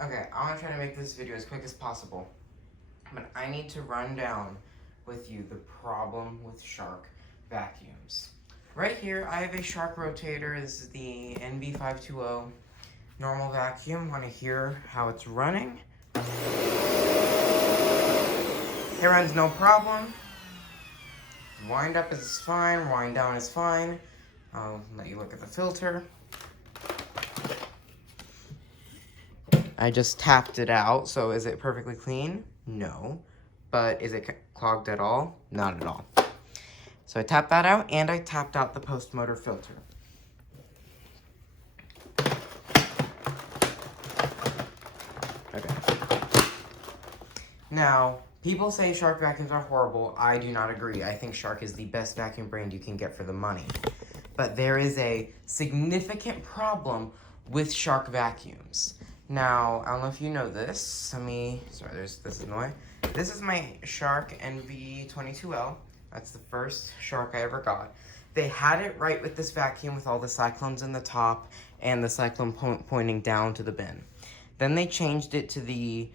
Okay, I'm gonna try to make this video as quick as possible, but I need to run down with you the problem with Shark vacuums. Right here, I have a Shark rotator. This is the NV520 normal vacuum. Want to hear how it's running? It runs no problem. Wind up is fine, wind down is fine. I'll let you look at the filter. I just tapped it out, so is it perfectly clean? No. But is it clogged at all? Not at all. So I tapped that out, and I tapped out the post-motor filter. Okay. Now, people say Shark vacuums are horrible. I do not agree. I think Shark is the best vacuum brand you can get for the money. But there is a significant problem with Shark vacuums. Now, I don't know if you know this. This is in the way. This is my Shark NV22L. That's the first Shark I ever got. They had it right with this vacuum with all the cyclones in the top and the cyclone pointing down to the bin. Then they changed it to the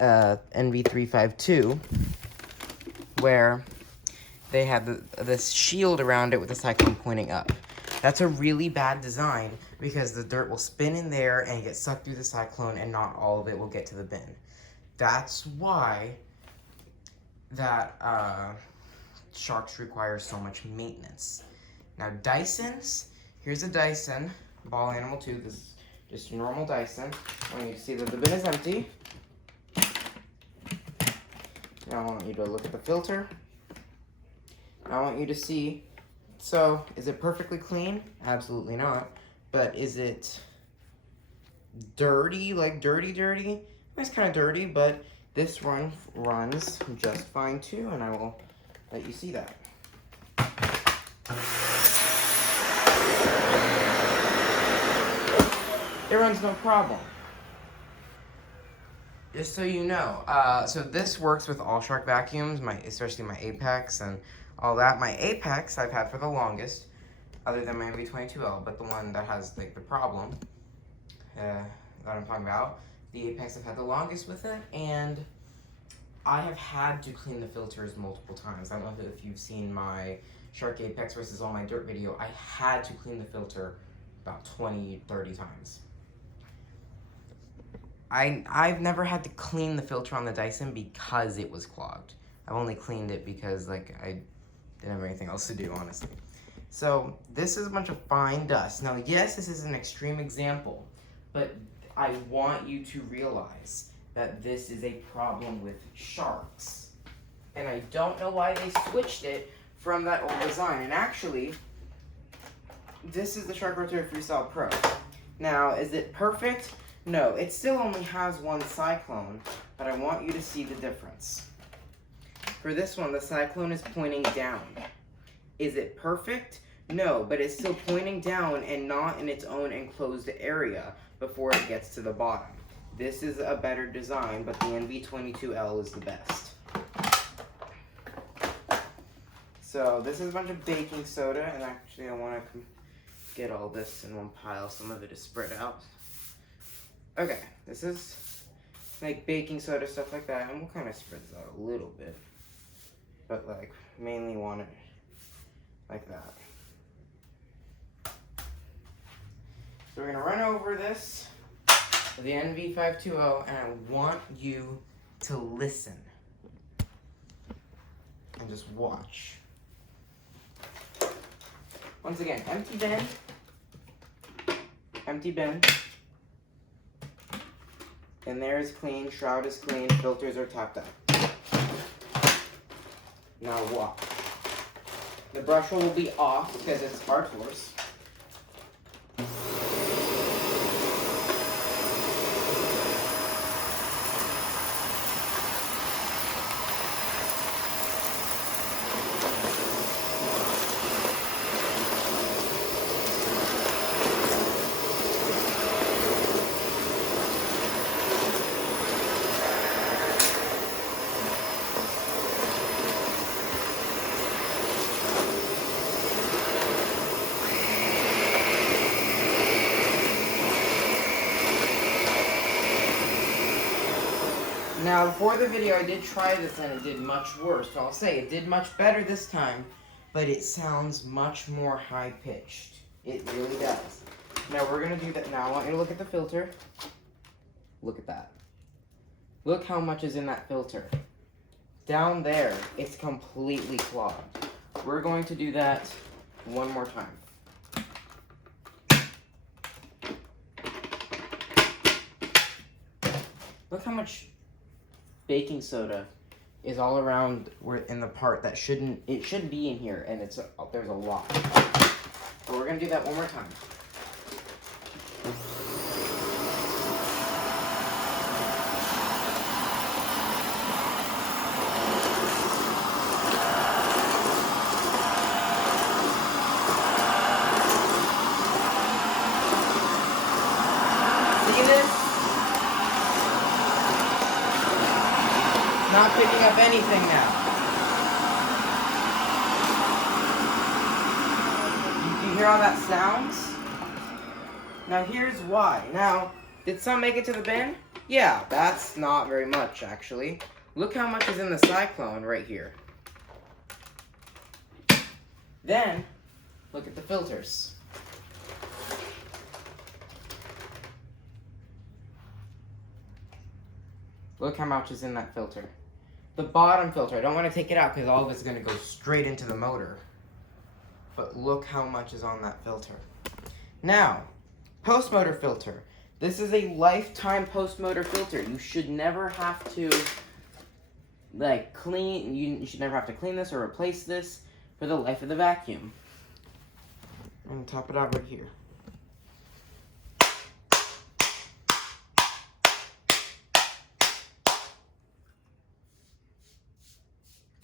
NV352, where they had this shield around it with the cyclone pointing up. That's a really bad design because the dirt will spin in there and get sucked through the cyclone and not all of it will get to the bin. That's why that Sharks require so much maintenance. Now Dysons, here's a Dyson Ball Animal 2. This is just a normal Dyson. I want you to see that the bin is empty. Now I want you to look at the filter. I want you to see, so is it perfectly clean? Absolutely not. But is it dirty, like dirty? It's kind of dirty, but this runs just fine too, and I will let you see that. It runs no problem. Just so you know, so this works with all Shark vacuums, especially my Apex and all that. My Apex I've had for the longest, other than my MV22L, but the one that has like the problem that I'm talking about, the Apex I've had the longest with it, and I have had to clean the filters multiple times. I don't know if you've seen my Shark Apex versus All My Dirt video. I had to clean the filter about 20, 30 times. I've never had to clean the filter on the Dyson because it was clogged. I've only cleaned it because I didn't have anything else to do, honestly. So this is a bunch of fine dust. Now, yes, this is an extreme example, but I want you to realize that this is a problem with Sharks. And I don't know why they switched it from that old design. And actually, this is the Shark Rotator Freestyle Pro. Now, is it perfect? No, it still only has one cyclone, but I want you to see the difference. For this one, the cyclone is pointing down. Is it perfect? No, but it's still pointing down and not in its own enclosed area before it gets to the bottom. This is a better design, but the NV22L is the best. So this is a bunch of baking soda, and actually I want to get all this in one pile. Some of it is spread out. Okay, this is like baking soda, stuff like that, and we'll kind of spread this out a little bit, but like mainly want it like that. So we're gonna run over this with the NV520, and I want you to listen and just watch. Once again, empty bin. And there is clean, shroud is clean, filters are tapped out. Now watch. The brush will be off because it's hard force. Now, before the video, I did try this and it did much worse. So I'll say it did much better this time, but it sounds much more high-pitched. It really does. Now, we're going to do that. Now, I want you to look at the filter. Look at that. Look how much is in that filter. Down there, it's completely clogged. We're going to do that one more time. Look how much baking soda is all around in the part that shouldn't be in here, and there's a lot. But we're gonna do that one more time. See this? Not picking up anything now. You hear how that sounds? Now here's why. Now, did some make it to the bin? Yeah, that's not very much actually. Look how much is in the cyclone right here. Then, look at the filters. Look how much is in that filter. The bottom filter, I don't want to take it out because all of it's going to go straight into the motor. But look how much is on that filter. Now, post-motor filter. This is a lifetime post-motor filter. You should never have to clean, you should never have to clean this or replace this for the life of the vacuum. I'm going to top it out right here.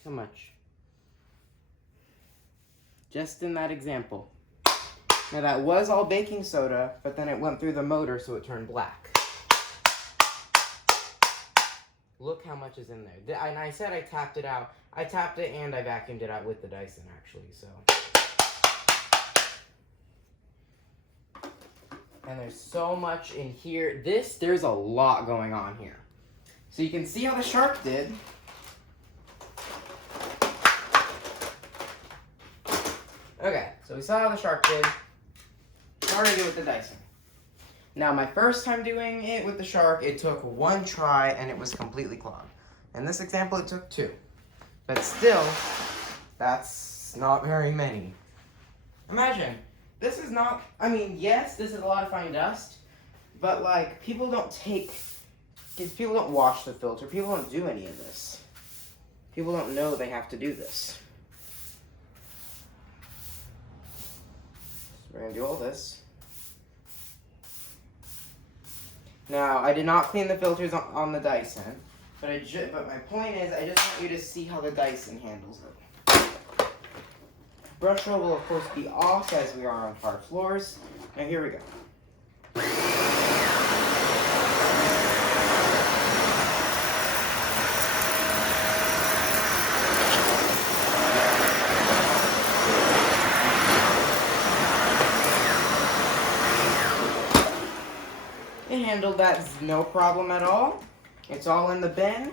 How much? Just in that example. Now that was all baking soda, but then it went through the motor so it turned black. Look how much is in there. And I said I tapped it out. I tapped it and I vacuumed it out with the Dyson actually, so. And there's so much in here. There's a lot going on here. So you can see how the shark did. Okay, so we saw how the shark did. Now we're gonna do it with the Dyson. Now, my first time doing it with the shark, it took one try and it was completely clogged. In this example, it took two. But still, that's not very many. Imagine, this is not, I mean, yes, this is a lot of fine dust, but like, people don't wash the filter, people don't do any of this. People don't know they have to do this. We're going to do all this. Now, I did not clean the filters on the Dyson, but my point is, I just want you to see how the Dyson handles it. Brush roll will, of course, be off as we are on hard floors. Now, here we go. Handled that no problem at all. It's all in the bin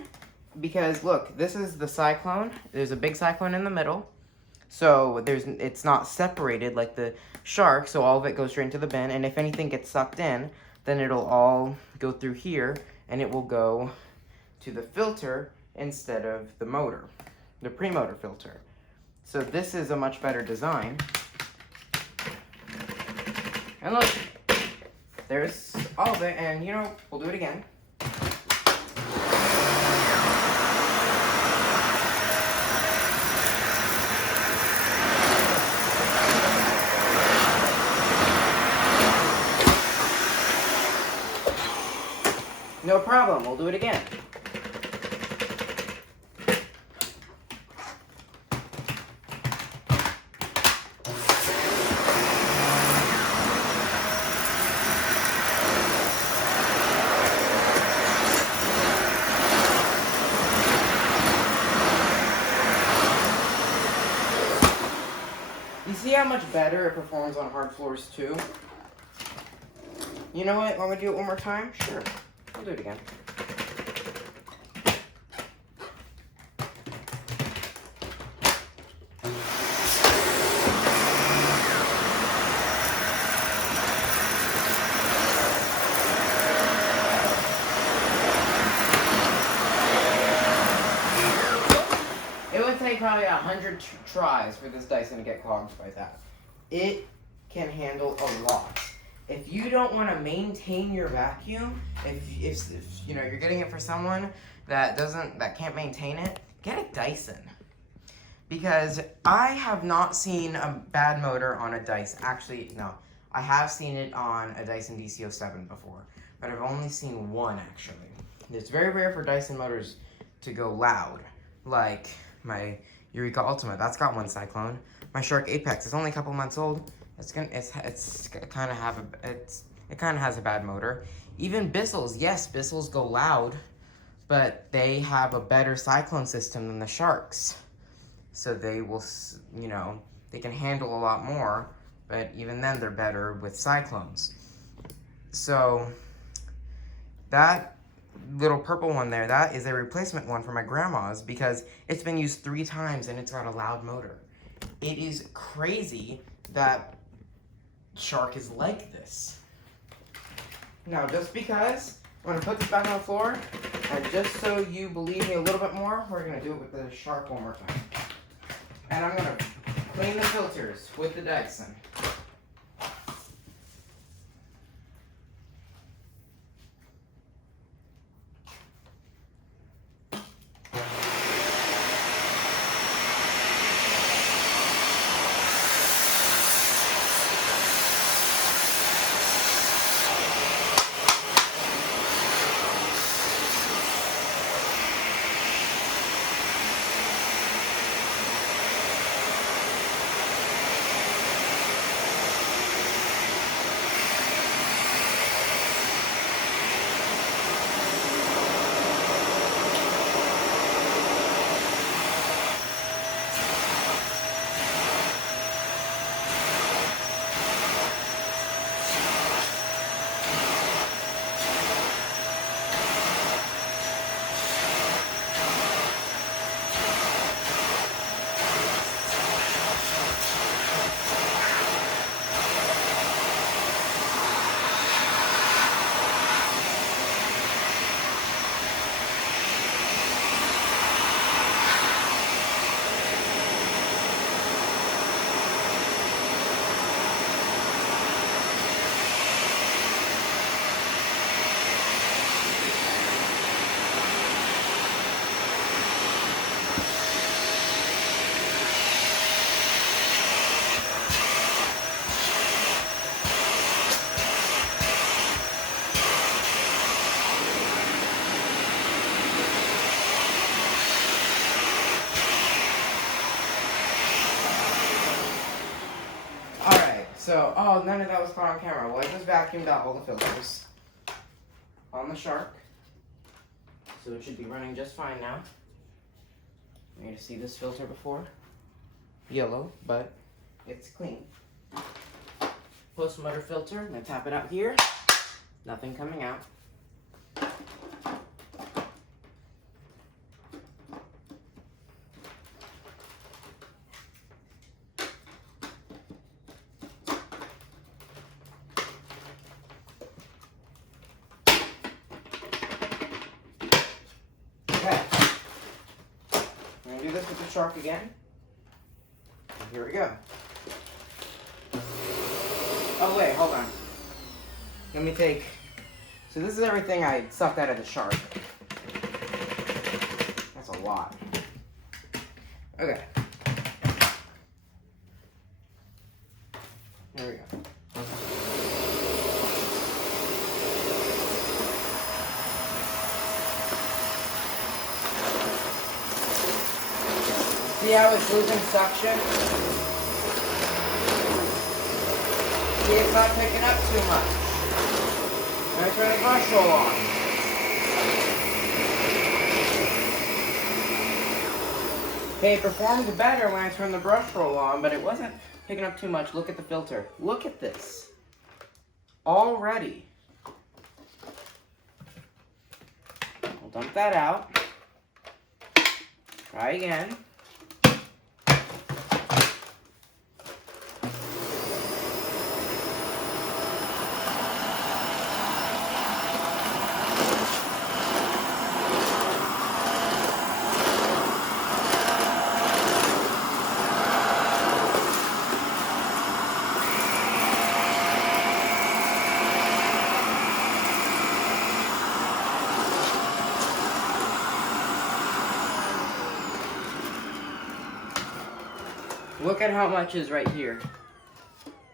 because look, this is the cyclone. There's a big cyclone in the middle, so it's not separated like the shark, so all of it goes straight into the bin, and if anything gets sucked in, then it'll all go through here and it will go to the filter instead of the motor, the pre-motor filter. So this is a much better design. And look, there's all of it, and you know, we'll do it again. No problem, we'll do it again. You see how much better it performs on hard floors too? You know what? Want me to do it one more time? Sure. I'll do it again. probably 100 tries for this Dyson to get clogged like that. It can handle a lot. If you don't want to maintain your vacuum, if you know you're getting it for someone that can't maintain it, get a Dyson. Because I have not seen a bad motor on a Dyson. Actually, no. I have seen it on a Dyson DC07 before, but I've only seen one actually. It's very rare for Dyson motors to go loud, like my Eureka Ultima. That's got one cyclone. My Shark Apex is only a couple months old. It kind of has a bad motor. Even Bissell's, yes, Bissell's go loud, but they have a better cyclone system than the Sharks. So they will, you know, they can handle a lot more, but even then they're better with cyclones. So that little purple one there, that is a replacement one for my grandma's because it's been used 3 times and it's got a loud motor. It is crazy that Shark is like this. Now, just because, I'm going to put this back on the floor, and just so you believe me a little bit more, we're going to do it with the Shark one more time. And I'm going to clean the filters with the Dyson. So, oh, none of that was caught on camera. Well, I just vacuumed out all the filters on the Shark. So it should be running just fine now. You need to see this filter before. Yellow, but it's clean. Post motor filter, I'm going to tap it out here. Nothing coming out. Okay, I'm going to do this with the Shark again. Here we go. Oh wait, hold on. Let me take, so this is everything I sucked out of the Shark. That's a lot. Okay. There we go. See how it's losing suction? See, it's not picking up too much. Now I turn the brush roll on. Okay, it performed better when I turned the brush roll on, but it wasn't picking up too much. Look at the filter. Look at this. Already. We'll dump that out. Try again. Look at how much is right here.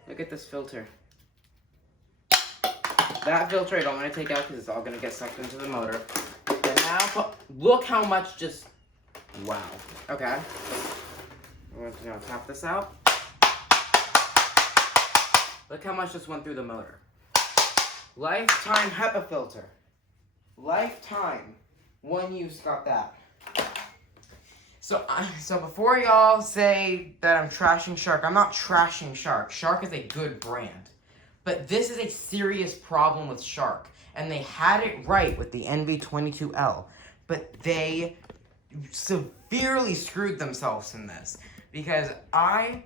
Look at this filter. That filter I don't want to take out because it's all going to get sucked into the motor. And now, look how much just, wow. Okay. We're going to tap this out. Look how much just went through the motor. Lifetime HEPA filter. Lifetime. One use got that. So before y'all say that I'm trashing Shark, I'm not trashing Shark. Shark is a good brand. But this is a serious problem with Shark. And they had it right with the NV22L. But they severely screwed themselves in this. Because I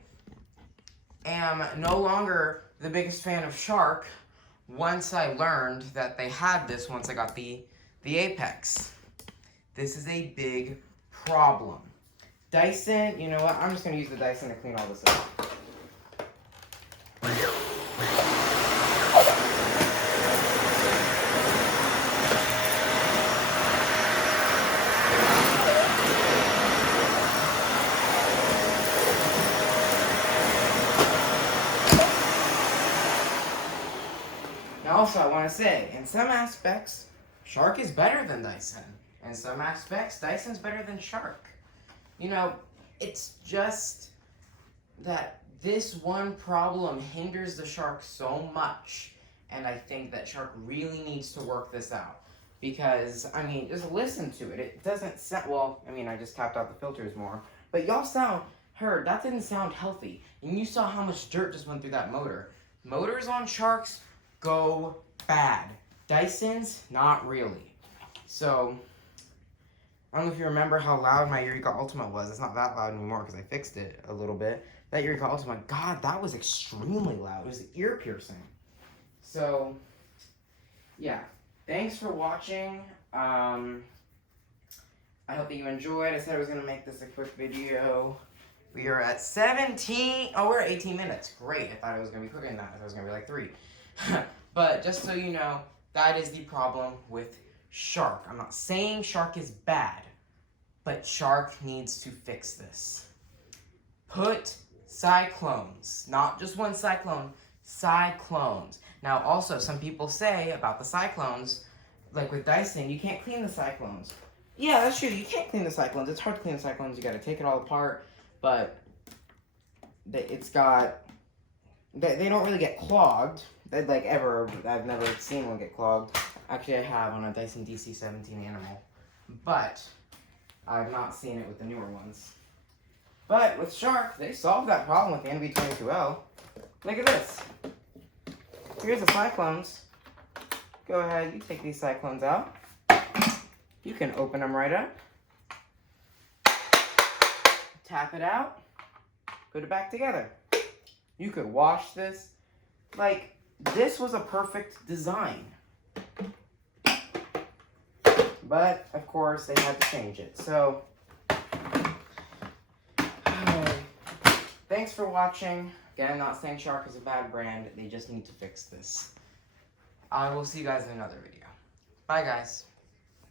am no longer the biggest fan of Shark once I learned that they had this once I got the Apex. This is a big problem. Dyson, you know what? I'm just going to use the Dyson to clean all this up. Now also, I want to say, in some aspects, Shark is better than Dyson. In some aspects, Dyson's better than Shark. You know, it's just that this one problem hinders the Shark so much, and I think that Shark really needs to work this out. Because, I mean, just listen to it. It doesn't sound, well, I mean, I just tapped out the filters more. But y'all heard, that didn't sound healthy. And you saw how much dirt just went through that motor. Motors on Sharks go bad. Dyson's, not really. So, I don't know if you remember how loud my Eureka Ultima was. It's not that loud anymore because I fixed it a little bit. That Eureka Ultima, God, that was extremely loud. It was ear piercing. So, yeah. Thanks for watching. I hope that you enjoyed. I said I was going to make this a quick video. We are at 17. Oh, we're at 18 minutes. Great. I thought it was going to be quicker than that. I thought it was going to be like 3. But just so you know, that is the problem with Shark. I'm not saying Shark is bad, but Shark needs to fix this. Put cyclones, not just one cyclone, cyclones. Now also, some people say about the cyclones, like with Dyson, you can't clean the cyclones. Yeah, that's true, you can't clean the cyclones. It's hard to clean the cyclones, you gotta take it all apart, but they don't really get clogged. Like ever, I've never seen one get clogged. Actually, I have on a Dyson DC-17 Animal, but I've not seen it with the newer ones. But with Shark, they solved that problem with the NV22L. Look at this. Here's the cyclones. Go ahead, you take these cyclones out. You can open them right up. Tap it out. Put it back together. You could wash this. Like, this was a perfect design. But, of course, they had to change it. So, thanks for watching. Again, I'm not saying Shark is a bad brand. They just need to fix this. I will see you guys in another video. Bye, guys.